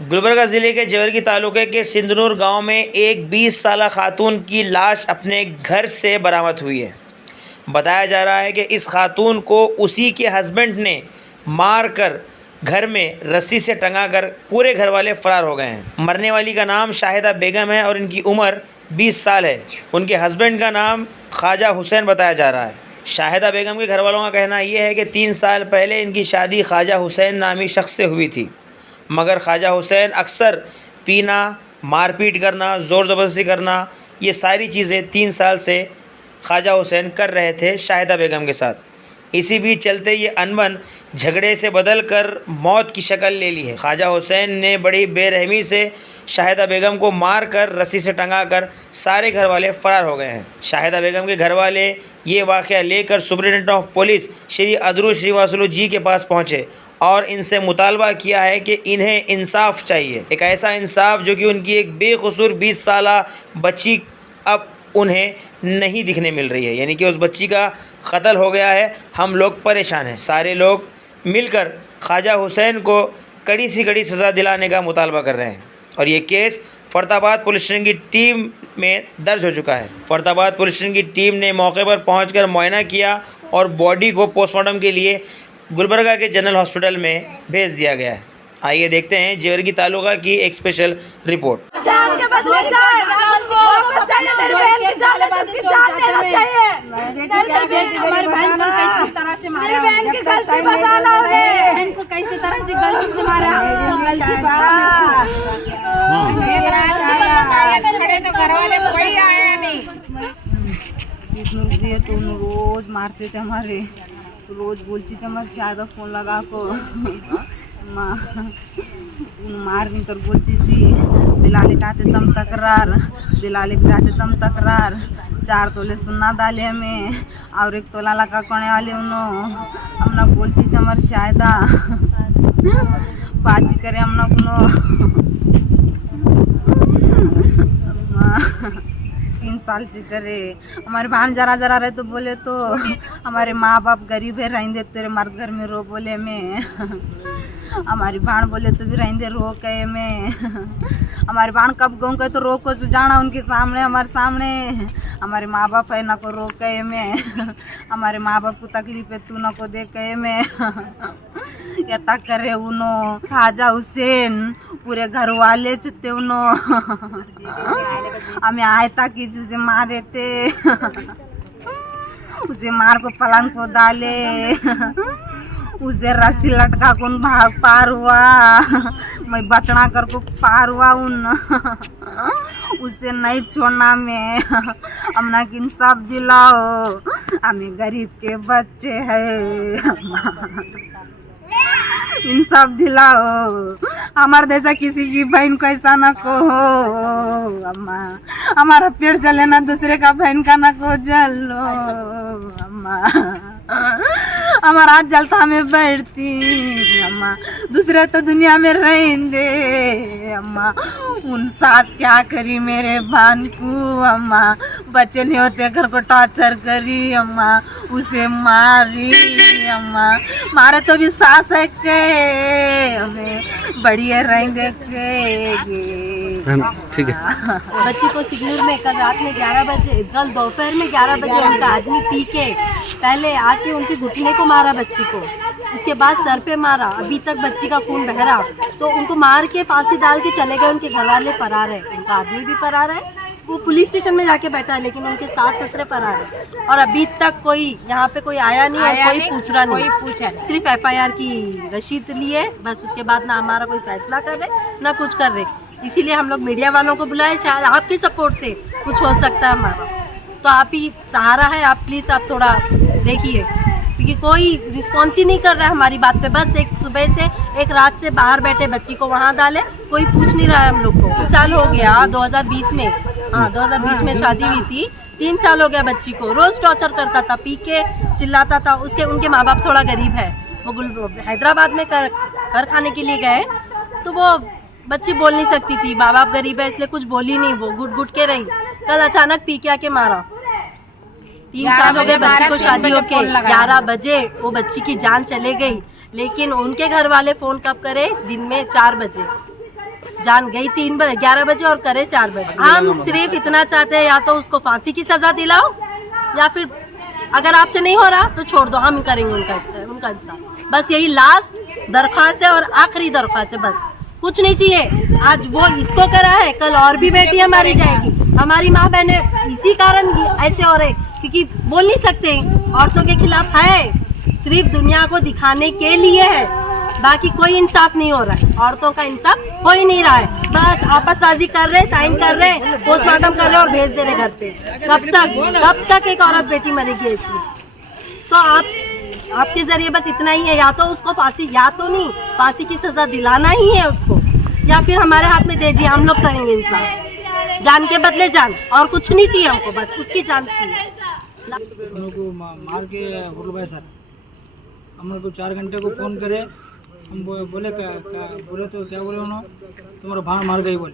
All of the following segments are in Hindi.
गुलबर्गा ज़िले के जेवरगी तालुके के सिंधनूर गांव में एक 20 साला खातून की लाश अपने घर से बरामद हुई है। बताया जा रहा है कि इस खातून को उसी के हस्बैंड ने मार कर घर में रस्सी से टंगा कर पूरे घर वाले फरार हो गए हैं। मरने वाली का नाम शाहिदा बेगम है और इनकी उम्र 20 साल है। उनके हस्बैंड का नाम ख्वाजा हुसैन बताया जा रहा है। शाहिदा बेगम के घर वालों का कहना यह है कि 3 साल पहले इनकी शादी ख्वाजा हुसैन नामी शख्स से हुई थी, मगर ख्वाजा हुसैन अक्सर पीना, मारपीट करना, ज़ोर ज़बरदस्ती करना, ये सारी चीज़ें 3 साल से ख्वाजा हुसैन कर रहे थे शाहिदा बेगम के साथ। इसी बीच चलते ये अनबन झगड़े से बदल कर मौत की शक्ल ले ली है। ख्वाजा हुसैन ने बड़ी बेरहमी से शाहिदा बेगम को मार कर रस्सी से टंगा कर सारे घर वाले फरार हो गए हैं। शाहिदा बेगम के घर वाले ये वाक़या लेकर सुपरिटेंडेंट ऑफ पुलिस श्री अदरू श्रीवासलू जी के पास पहुँचे और इनसे मुतालबा किया है कि इन्हें इंसाफ चाहिए, एक ऐसा इंसाफ जो कि उनकी एक बेकसूर 20 साला बच्ची अब उन्हें नहीं दिखने मिल रही है, यानी कि उस बच्ची का कत्ल हो गया है। हम लोग परेशान हैं। सारे लोग मिलकर ख्वाजा हुसैन को कड़ी से कड़ी सज़ा दिलाने का मुतालबा कर रहे हैं और ये केस फरताबाद पुलिस स्टेशन की टीम में दर्ज हो चुका है। फरताबाद पुलिस स्टेशन की टीम ने मौके पर पहुंचकर मुआयना किया और बॉडी को पोस्टमार्टम के लिए गुलबर्गा के जनरल हॉस्पिटल में भेज दिया गया है। आइए देखते हैं जेवरगी तालुका की एक स्पेशल रिपोर्ट। तो रोज मारते थे हमारे, रोज बोलती थी हमारे शायद फोन लगा को मारने कर बोलती थी। दिलाले कहते तम तकरार, दिलाले कहते तम तकरार। 4 तोले सुन्ना डाले हमें और 1 तोला लगा कोने वाले उन्होंने हमना बोलती थी हमारे शायदा फांसी करे हमना कुनो 3 साल से करे। हमारे भान जरा जरा रहे तो बोले तो हमारे माँ बाप गरीब है, रहेंगे तेरे मर्द घर में रो बोले में। हमारी भान बोले तो भी रहेंगे रो कहे में। हमारी भान कब गाँव कहे तो रो को जाना उनके सामने, हमारे सामने। हमारे माँ बाप है ना को रो कहे में। हमारे माँ बाप को तकलीफ है तू ना को दे कहे में। या तक करे उनो ख्वाजा हुसैन पूरे घर वाले चुते उनो हमें आए तक उसे मारे थे। उसे मार को पलंग को डाले, उसे रस्सी लटका को भाग पार हुआ, मैं बचना कर को पार हुआ उन उसे नहीं छोड़ना मैं। हमना कि इंसाफ दिलाओ, हमें गरीब के बच्चे हैं, इंसाफ दिलाओ। हमारे जैसा किसी की बहन को ऐसा ना को हो अम्मा। हमारा पेड़ जले ना दूसरे का बहन का ना को जलो अम्मा। हमारा हाथ जलता हमें बैठती अम्मा, दूसरे तो दुनिया में रहेंगे अम्मा। उन सास क्या करी मेरे भान को अम्मा, बच्चे नहीं होते घर को टॉर्चर करी अम्मा, उसे मारी अम्मा। मारे तो भी सास है के हमें बढ़िया रहेंगे ठीक है। बच्ची को सिग्नूर में कल रात में 11 बजे, कल दोपहर में 11 बजे उनका आदमी पी के पहले आके उनके घुटने को मारा बच्ची को, उसके बाद सर पे मारा। अभी तक बच्ची का खून बह रहा, तो उनको मार के फांसी डाल के चले गए। उनके घर वाले फरार है, उनका आदमी भी फरार है, वो पुलिस स्टेशन में जाके बैठा है, लेकिन उनके सास ससुरे फरार है। और अभी तक कोई यहाँ पे कोई आया नहीं है, कोई पूछ रहा नहीं, सिर्फ FIR की रसीद ली है बस। उसके बाद ना हमारा कोई फैसला कर रहे ना कुछ कर रहे। इसीलिए हम लोग मीडिया वालों को बुलाए, शायद आपकी सपोर्ट से कुछ हो सकता है हमारा, तो आप ही सहारा है। आप प्लीज़ आप थोड़ा देखिए, क्योंकि कोई रिस्पॉन्स ही नहीं कर रहा है हमारी बात पे। बस एक सुबह से एक रात से बाहर बैठे बच्ची को वहाँ डाले, कोई पूछ नहीं रहा है हम लोग को। 3 साल हो गया 2020 में, हाँ 2020 में शादी हुई थी। 3 साल हो गया बच्ची को, रोज़ टॉर्चर करता था, पी के चिल्लाता था। उनके माँ बाप थोड़ा गरीब है, वो हैदराबाद में कर खाने के लिए गए, तो वो बच्ची बोल नहीं सकती थी, माँ बाप गरीब है इसलिए कुछ बोली नहीं, वो घुट घुट के रही। कल अचानक पी के आके मारा। 3 साल हो गए बच्ची को शादी होके, 11 बजे वो बच्ची की जान चले गई। लेकिन उनके घर वाले फ़ोन कब करे? दिन में 4 बजे। जान गई 11 बजे और करे 4 बजे। हम सिर्फ इतना चाहते हैं, या तो उसको फांसी की सजा दिलाओ, या फिर अगर आपसे नहीं हो रहा तो छोड़ दो, हम करेंगे उनका इंसाफ। बस यही लास्ट दरख्वास्त है और आखिरी दरख्वास्त है, बस कुछ नहीं चाहिए। आज वो इसको करा है, कल और भी बेटियां मारी जाएगी। हमारी माँ बहने इसी कारण ऐसे हो रहे, क्योंकि बोल नहीं सकते, औरतों के खिलाफ है, सिर्फ दुनिया को दिखाने के लिए है, बाकी कोई इंसाफ नहीं हो रहा है। औरतों का इंसाफ हो ही नहीं रहा है, बस आपसबाजी कर रहे, साइन कर रहे, पोस्टमार्टम कर रहे और भेज दे रहे घर पे। कब तक एक औरत बेटी मरेगी ऐसी? तो आपके जरिए बस इतना ही है, या तो उसको फांसी, या तो नहीं फांसी की सजा दिलाना ही है उसको, या फिर हमारे हाथ में दे दिए, हम लोग करेंगे इंसाफ, जान के बदले जान, और कुछ नहीं चाहिए हमको, बस उसकी जान चाहिए। उनको मार के भाई सर, हम को 4 घंटे को फ़ोन करे, हम बोले बोले तो क्या बोले उन्होंने, तुम्हारा भाण मार गई बोले।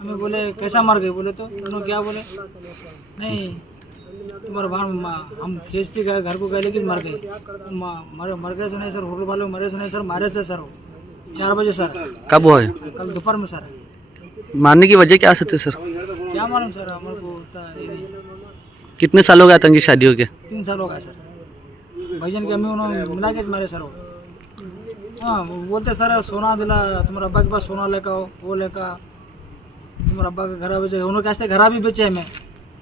हमें बोले कैसा मार गई, बोले तो उन्होंने क्या बोले, नहीं तुम्हारा भाण हम खेसती गए, घर को गए लेकिन मर गए। मर गए सुने सर, होटल वाले मरे सुने सर, मारे से सर 4 बजे सर। कब हुआ है? कल दोपहर में सर। मारने की वजह क्या सकती सर? क्या मालूम सर, हमारे को नहीं। कितने साल हो गए आतंकी शादी हो गए? 3 साल हो गए सर। भाईजान की अम्मी उन्होंने मिला के मारे सर वो। हाँ, वो बोलते सर सोना दिला, तुम्हारे अब्बा के पास सोना लेकर आओ, वो लेकर तुम्हारे अब्बा का घर बेचे। उन्होंने कैसे घर भी बेचे हमें,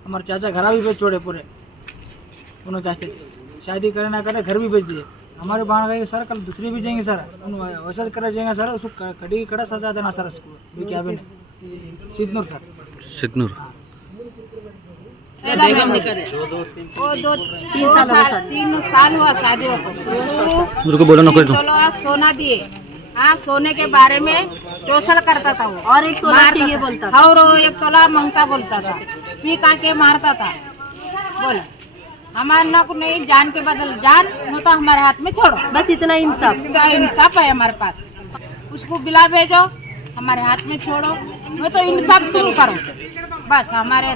हमारे चाचा घर भी बेच छोड़े पूरे। उन्होंने कैसे शादी करे ना करे घर भी बेच दिए। हमारे बाहर गए सर, कल दूसरी भी जाएंगे सर, वैसा करे जाएंगे सर, उसको कड़ा सजा देना सर उसको। क्या भी सिद्धनूर सर, सिद्धनूर। वो 3 साल हुआ शादी को। मेरे को बोलो ना कोई तो। सोना दिए, हाँ, सोने के बारे में चौसड़ करता था वो, और एक तोला चाहिए बोलता था, और 1 तोला मांगता बोलता था, पी का के मारता था। बोला हमारे ना को नहीं, जान के बदल जान, वो तो हमारे हाथ में छोड़ो, बस इतना इंसाफ। तो इंसाफ है हमारे पास, उसको बिला भेजो, हमारे हाथ में छोड़ो, वो तो इंसाफ शुरू करो, बस हमारे